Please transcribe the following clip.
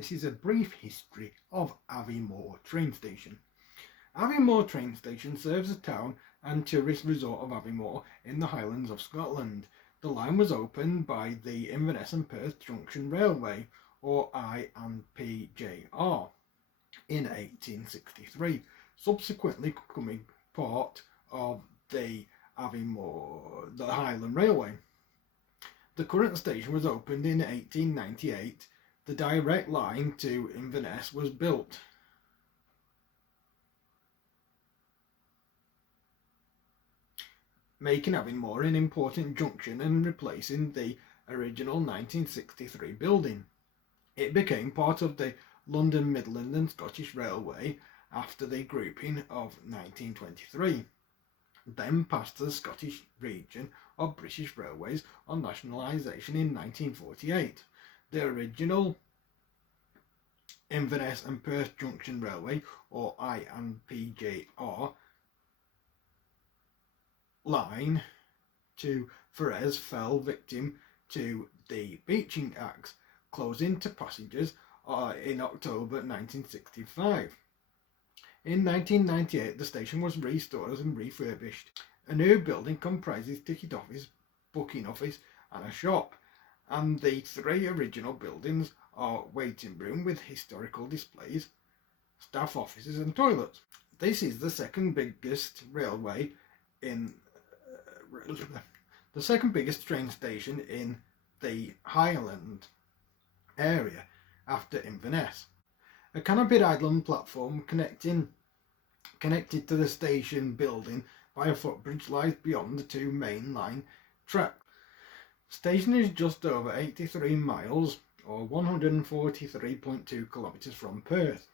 This is a brief history of Aviemore train station. Aviemore train station serves the town and tourist resort of Aviemore in the Highlands of Scotland. The line was opened by the Inverness and Perth Junction Railway, or INPJR, in 1863, subsequently becoming part of the Highland Railway. The current station was opened in 1898. The direct line to Inverness was built. Making Aviemore an important junction and replacing the original 1963 building. It became part of the London, Midland and Scottish Railway after the grouping of 1923, then passed to the Scottish region of British Railways on nationalisation in 1948. The original Inverness and Perth Junction Railway, or INPJR, line to Ferrers fell victim to the Beeching Act, closing to passengers in October 1965. In 1998, the station was restored and refurbished. A new building comprises ticket office, booking office and a shop, and the three original buildings are waiting room with historical displays, staff offices and toilets. This is the second biggest train station in the Highland area after Inverness. A canopied island platform connected to the station building by a footbridge lies beyond the two main line tracks. The station is just over 83 miles or 143.2 kilometres from Perth.